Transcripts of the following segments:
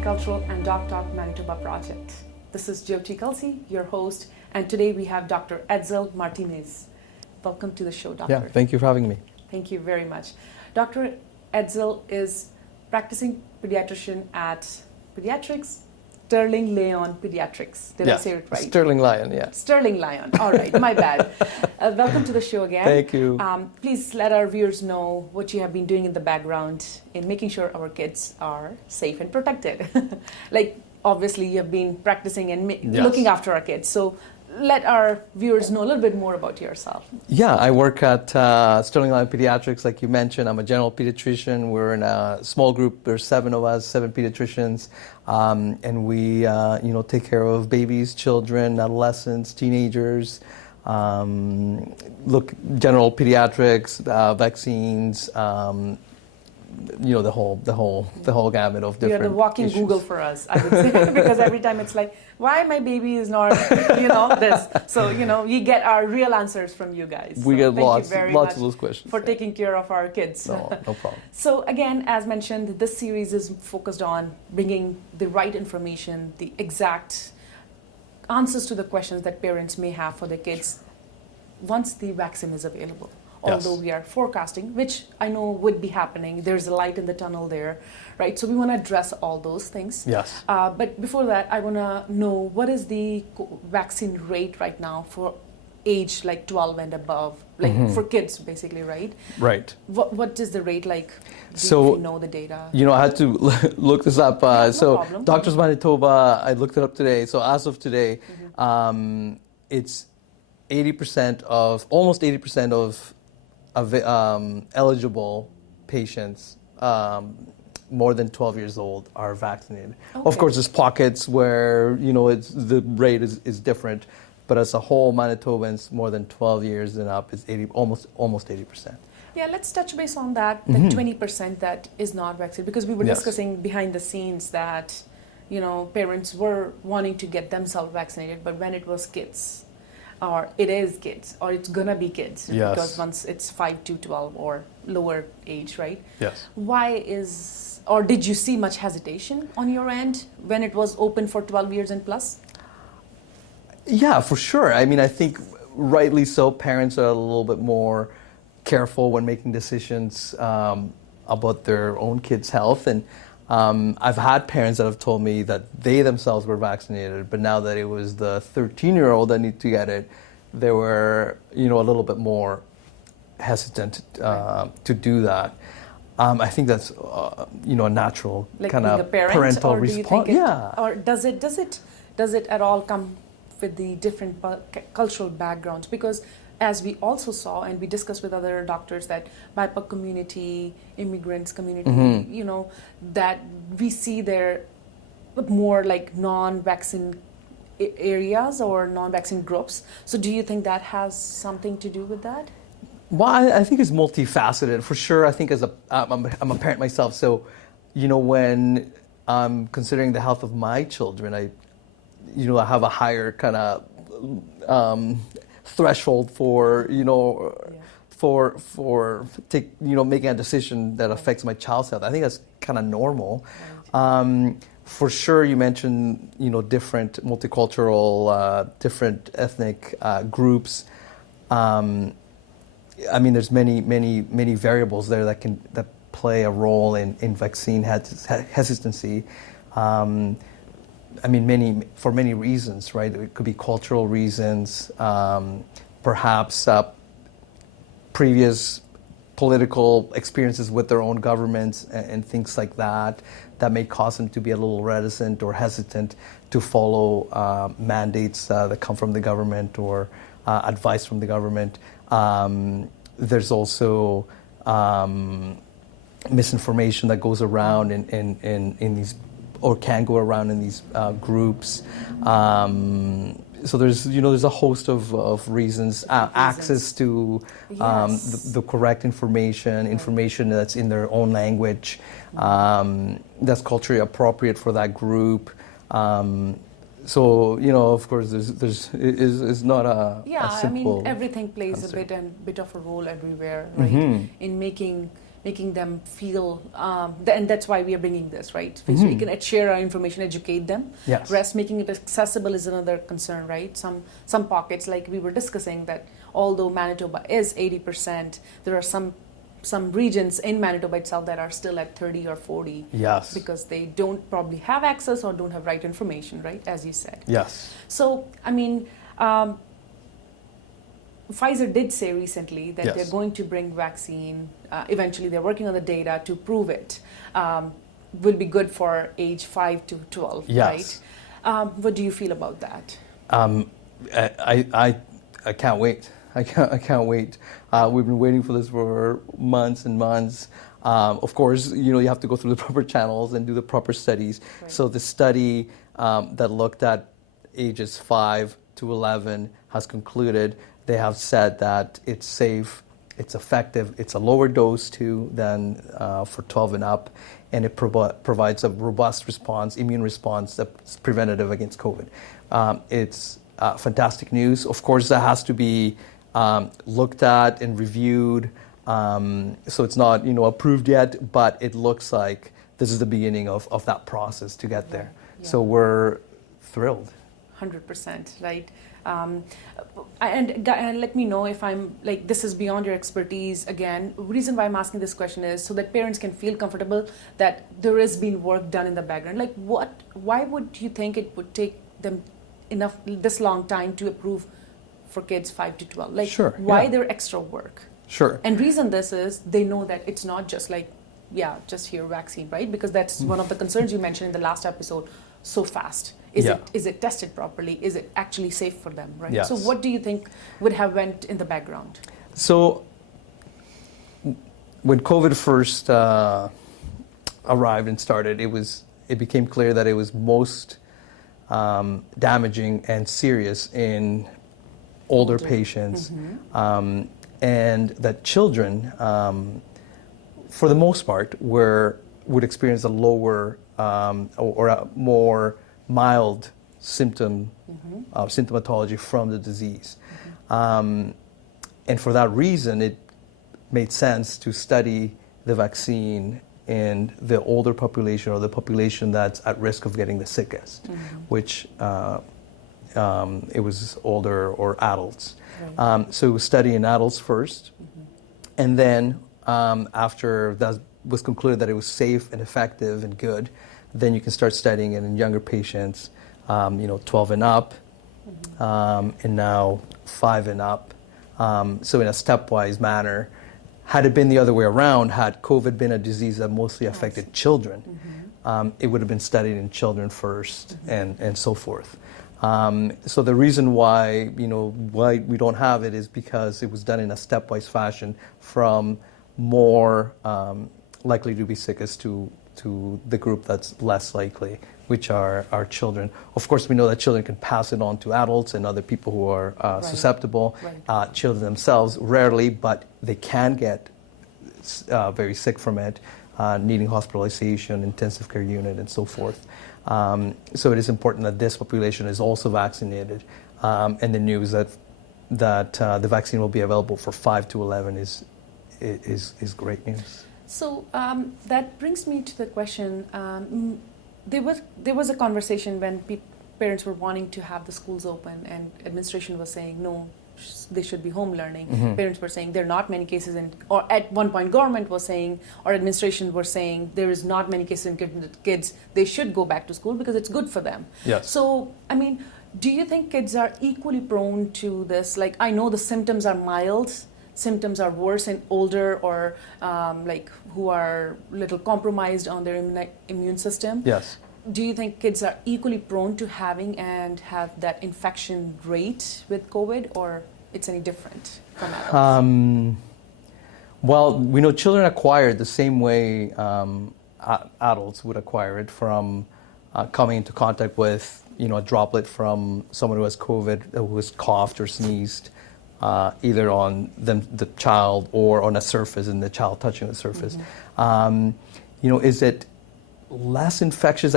Multicultural and Doc Talk Manitoba project. This is Jyoti Kelsey, your host, and today we have Dr. Edsel Martinez. Welcome to the show, Doctor. Yeah, thank you for having me. Thank you very much. Dr. Edsel is practicing pediatrician at Pediatrics, Sterling Lyon Pediatrics. Did I say it right? Sterling Lyon, yeah. Sterling Lyon. All right, my bad. Welcome to the show again. Thank you. Please let our viewers know what you have been doing in the background in making sure our kids are safe and protected. Like, obviously, you have been practicing and looking after our kids. So let our viewers know a little bit more about yourself. Yeah, I work at Sterling Lyon Pediatrics, like you mentioned. I'm a general pediatrician. We're in a small group. There's 7 of us, 7 pediatricians, and we, take care of babies, children, adolescents, teenagers. General pediatrics, vaccines. The whole gamut of different. You're the walking issues. Google for us, I would say, because every time it's like, why my baby is not, this. So, we get our real answers from you guys. We so get lots of those questions. For taking care of our kids. No problem. So again, as mentioned, this series is focused on bringing the right information, the exact answers to the questions that parents may have for their kids once the vaccine is available. Yes. Although we are forecasting, which I know would be happening. There's a light in the tunnel there, right? So we want to address all those things. Yes. But before that, I want to know what is the vaccine rate right now for age like 12 and above, like for kids basically, right? Right. What is the rate like? Do you know the data? I had to look this up. No problem. Doctors Manitoba, I looked it up today. So as of today, it's almost 80% of eligible patients more than 12 years old are vaccinated. Okay. Of course, there's pockets where the rate is different, but as a whole, Manitobans more than 12 years and up is almost 80%. Yeah, let's touch base on that. The 20% that is not vaccinated, because we were discussing behind the scenes that parents were wanting to get themselves vaccinated, but when it was kids. Or it is kids, or it's gonna be kids, because once it's 5 to 12 or lower age, right? Yes. Or did you see much hesitation on your end when it was open for 12 years and plus? Yeah, for sure. I mean, I think rightly so. Parents are a little bit more careful when making decisions about their own kids' health, and I've had parents that have told me that they themselves were vaccinated, but now that it was the 13-year-old that needed to get it, they were, a little bit more hesitant to do that. I think that's, a natural like kind of parental response. Yeah. Or does it at all come with the different cultural backgrounds? Because as we also saw, and we discussed with other doctors, that BIPOC community, immigrants community, that we see there more like non-vaccine areas or non-vaccine groups. So do you think that has something to do with that? Well, I think it's multifaceted for sure. I think I'm a parent myself, so when I'm considering the health of my children, I have a higher kind of threshold for making a decision that affects my child's health. I think that's kind of normal. Right. For sure, you mentioned different multicultural, different ethnic groups. There's many variables there that play a role in vaccine hesitancy. For many reasons, right? It could be cultural reasons, perhaps previous political experiences with their own governments and things like that may cause them to be a little reticent or hesitant to follow mandates that come from the government or advice from the government. There's also misinformation that goes around in these, or can go around in these groups. So there's a host of reasons. Access to the correct information that's in their own language, that's culturally appropriate for that group. So of course, it's not a simple. Everything plays a bit of a role everywhere, right? In making making them feel, and that's why we are bringing this, right? So we can share our information, educate them. Yes. Rest, making it accessible is another concern, right? Some pockets, like we were discussing, that although Manitoba is 80%, there are some regions in Manitoba itself that are still at 30 or 40. Yes. Because they don't probably have access or don't have right information, right? As you said. Yes. So, I mean, Pfizer did say recently that Yes. they're going to bring vaccine. Eventually, they're working on the data to prove it will be good for age 5 to 12, Yes. right? What do you feel about that? I can't wait. I can't wait. We've been waiting for this for months and months. Of course, you have to go through the proper channels and do the proper studies. Right. So the study that looked at ages 5 to 11 has concluded. They have said that it's safe, it's effective, it's a lower dose too than for 12 and up, and it provides a robust response, immune response that's preventative against COVID. It's fantastic news. Of course, that has to be looked at and reviewed. So it's not approved yet, but it looks like this is the beginning of that process to get there. Yeah. So we're thrilled. 100%, right? And let me know if I'm like, this is beyond your expertise. Again, reason why I'm asking this question is so that parents can feel comfortable that there is being work done in the background. Like, why would you think it would take them this long time to approve for kids 5 to 12? Like, Sure, why yeah. their extra work? Sure. And reason this is they know that it's not just like, just here vaccine, right? Because that's one of the concerns you mentioned in the last episode. So fast. Is it tested properly? Is it actually safe for them, right? Yes. So what do you think would have went in the background? So when COVID first arrived and started, it became clear that it was most damaging and serious in older patients, and that children, for the most part, would experience a lower or a more mild symptomatology from the disease. And for that reason, it made sense to study the vaccine in the older population, or the population that's at risk of getting the sickest, which it was older or adults. Right. So it was studied in adults first, and then after that was concluded that it was safe and effective and good, then you can start studying it in younger patients, 12 and up, and now 5 and up. So in a stepwise manner. Had it been the other way around, had COVID been a disease that mostly affected children, it would have been studied in children first, and so forth. So the reason why we don't have it is because it was done in a stepwise fashion, from more likely to be sickest to the group that's less likely, which are our children. Of course, we know that children can pass it on to adults and other people who are susceptible. Right. Children themselves, rarely, but they can get very sick from it, needing hospitalization, intensive care unit, and so forth. So it is important that this population is also vaccinated. And the news that the vaccine will be available for 5 to 11 is great news. So that brings me to the question. There was a conversation when parents were wanting to have the schools open, and administration was saying no, they should be home learning. Parents were saying there are not many cases or at one point government was saying, or administration were saying, there is not many cases in kids, they should go back to school because it's good for them. Yes. So, I mean, do you think kids are equally prone to this? Like, I know the symptoms are mild, symptoms are worse in older or who are little compromised on their immune system. Yes. Do you think kids are equally prone to having and have that infection rate with COVID, or it's any different from adults? Well, we know children acquire it the same way adults would acquire it from coming into contact with a droplet from someone who has COVID, who has coughed or sneezed, either on the child or on a surface, and the child touching the surface. Is it less infectious?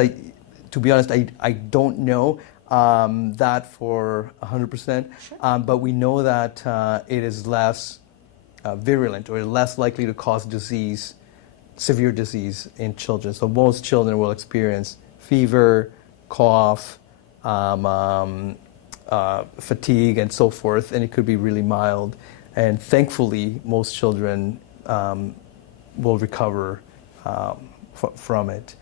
To be honest, I don't know that for 100%. Sure. But we know that it is less virulent or less likely to cause disease, severe disease in children. So most children will experience fever, cough, fatigue, and so forth, and it could be really mild. And thankfully, most children will recover from it.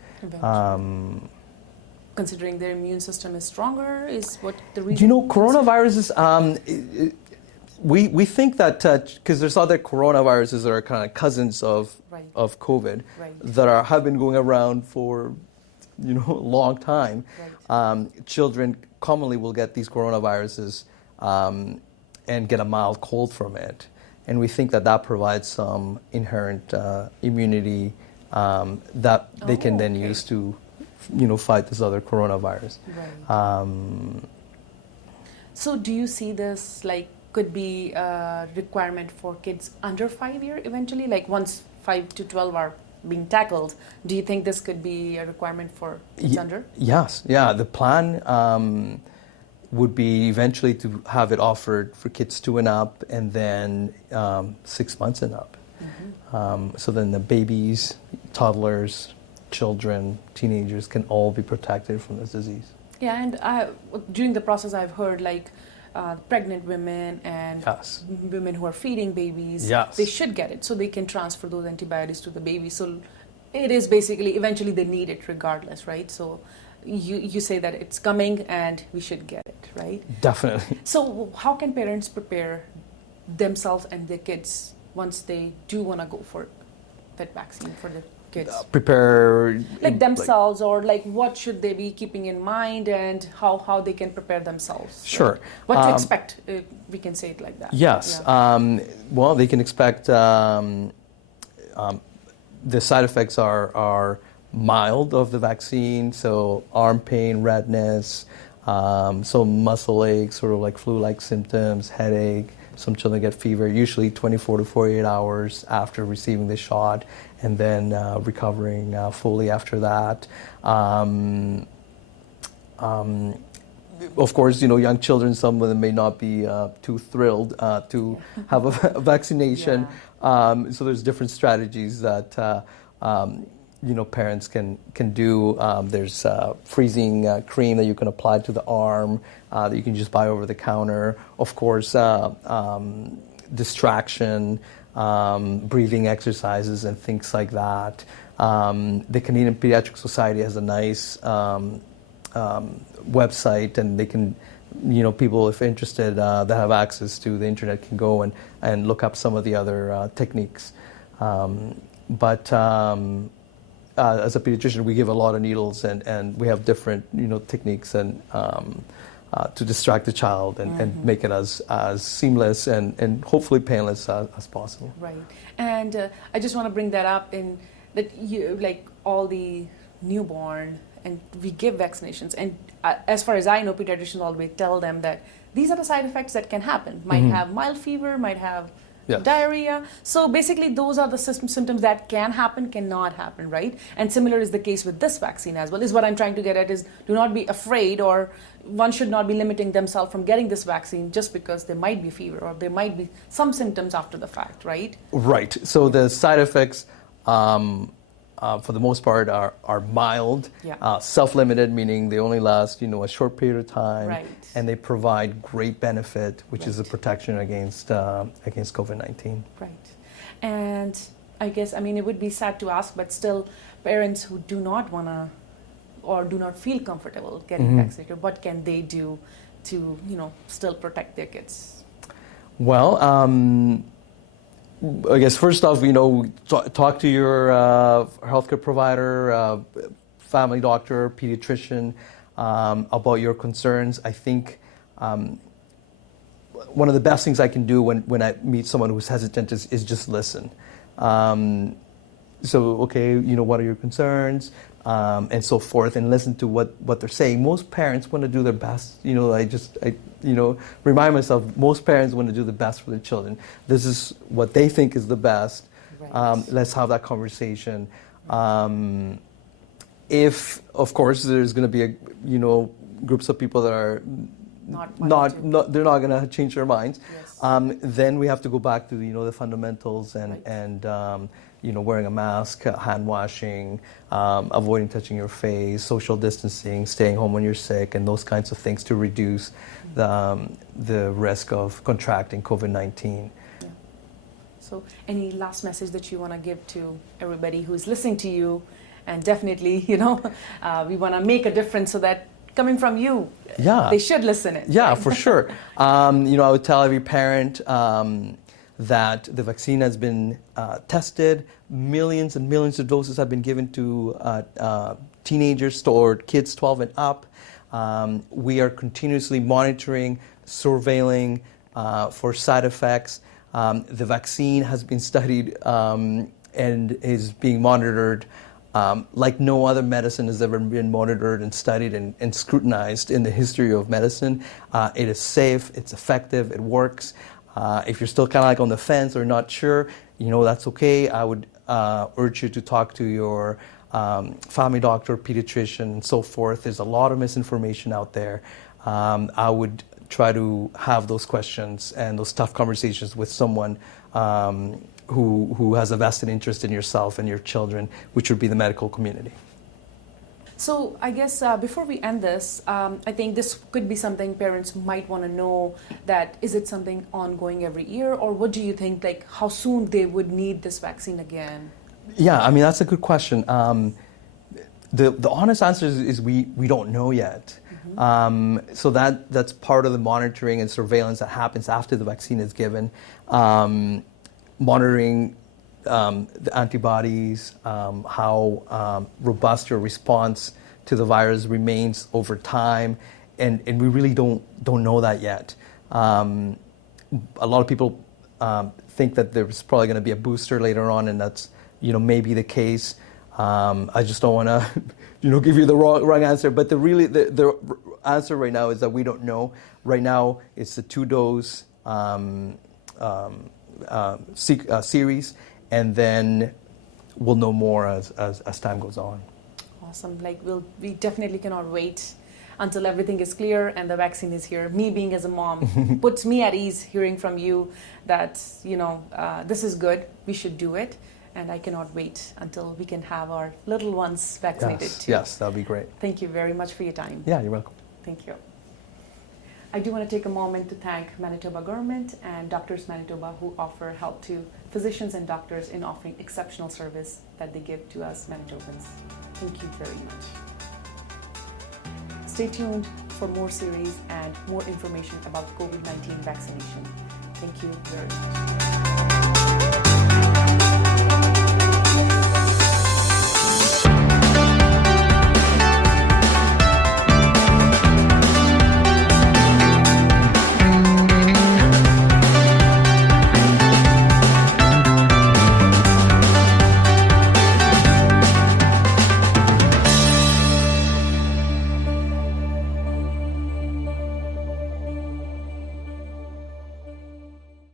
Considering their immune system is stronger, is what the reason? You know, coronaviruses, we think that, because there's other coronaviruses that are kind of cousins of COVID that have been going around for, a long time. Children commonly will get these coronaviruses and get a mild cold from it. And we think that provides some inherent immunity that they can then use to, fight this other coronavirus. So do you see this could be a requirement for kids under 5 years eventually? Like once 5 to 12 are being tackled, do you think this could be a requirement for kids under? Yes, yeah. The plan would be eventually to have it offered for kids 2 and up, and then 6 months and up. So then the babies, toddlers, children, teenagers can all be protected from this disease. Yeah, and during the process I've heard pregnant women and women who are feeding babies, they should get it so they can transfer those antibiotics to the baby. So it is basically, eventually they need it regardless, right? So you say that it's coming and we should get it, right? Definitely. So how can parents prepare themselves and their kids once they do want to go for that vaccine for the kids? Prepare themselves, or what should they be keeping in mind, and how they can prepare themselves? Sure. What to expect, we can say it like that. Yes. Yeah. Well, they can expect the side effects are mild of the vaccine, so arm pain, redness, some muscle aches, sort of like flu-like symptoms, headache. Some children get fever, usually 24 to 48 hours after receiving the shot, and then recovering fully after that. Of course, young children, some of them may not be too thrilled to have a vaccination. So there's different strategies that parents can do. There's freezing cream that you can apply to the arm that you can just buy over the counter. Of course, distraction, breathing exercises, and things like that. The Canadian Pediatric Society has a nice website, and they can, people if interested that have access to the internet can go and look up some of the other techniques. But as a pediatrician, we give a lot of needles, and we have different, techniques and to distract the child and make it as seamless and hopefully painless as possible. Right. And I just want to bring that up in that all the newborn, and we give vaccinations. And as far as I know, pediatricians always tell them that these are the side effects that can happen. Might have mild fever, might have diarrhea. So basically those are the symptoms that can happen, cannot happen, right? And similar is the case with this vaccine as well, is what I'm trying to get at, is do not be afraid, or one should not be limiting themselves from getting this vaccine just because there might be fever or there might be some symptoms after the fact, right? Right. So the side effects for the most part are mild, self-limited, meaning they only last a short period of time, and they provide great benefit, which is a protection against COVID-19. Right. And I guess, it would be sad to ask, but still, parents who do not want to or do not feel comfortable getting vaccinated, what can they do to still protect their kids? Well, I guess first off, talk to your healthcare provider, family doctor, pediatrician about your concerns. I think one of the best things I can do when I meet someone who's hesitant is just listen. Okay, what are your concerns? And so forth, and listen to what they're saying. Most parents want to do their best. I remind myself, most parents want to do the best for their children. This is what they think is the best. Right. Let's have that conversation. If, of course, there's going to be groups of people that are they're not going to change their minds. Yes. Then we have to go back to the fundamentals and wearing a mask, hand washing, avoiding touching your face, social distancing, staying home when you're sick, and those kinds of things to reduce the risk of contracting COVID-19. Yeah. So, any last message that you want to give to everybody who's listening to you? And definitely, we want to make a difference so that coming from you, they should listen in. Yeah, for sure. I would tell every parent that the vaccine has been tested. Millions and millions of doses have been given to teenagers or kids 12 and up. We are continuously monitoring, surveilling for side effects. The vaccine has been studied and is being monitored like no other medicine has ever been monitored and studied and scrutinized in the history of medicine. It is safe, it's effective, it works. If you're still kind of like on the fence or not sure, that's okay. I would urge you to talk to your family doctor, pediatrician, and so forth. There's a lot of misinformation out there. I would try to have those questions and those tough conversations with someone who has a vested interest in yourself and your children, which would be the medical community. So I guess before we end this, I think this could be something parents might want to know, that is it something ongoing every year, or what do you think, like how soon they would need this vaccine again? Yeah, that's a good question. The honest answer is we don't know yet. Mm-hmm. So that's part of the monitoring and surveillance that happens after the vaccine is given. Monitoring the antibodies, how robust your response to the virus remains over time, and we really don't know that yet. A lot of people think that there's probably going to be a booster later on, and that's maybe the case. I just don't want to give you the wrong answer, but the answer right now is that we don't know. Right now it's the 2-dose series, and then we'll know more as time goes on. Awesome. We definitely cannot wait until everything is clear and the vaccine is here. Me being as a mom puts me at ease hearing from you that this is good, we should do it, and I cannot wait until we can have our little ones vaccinated too. Yes, that'll be great. Thank you very much for your time. Yeah, you're welcome. Thank you. I do want to take a moment to thank Manitoba government and Doctors Manitoba, who offer help to physicians and doctors in offering exceptional service that they give to us Manitobans. Thank you very much. Stay tuned for more series and more information about COVID-19 vaccination. Thank you very much.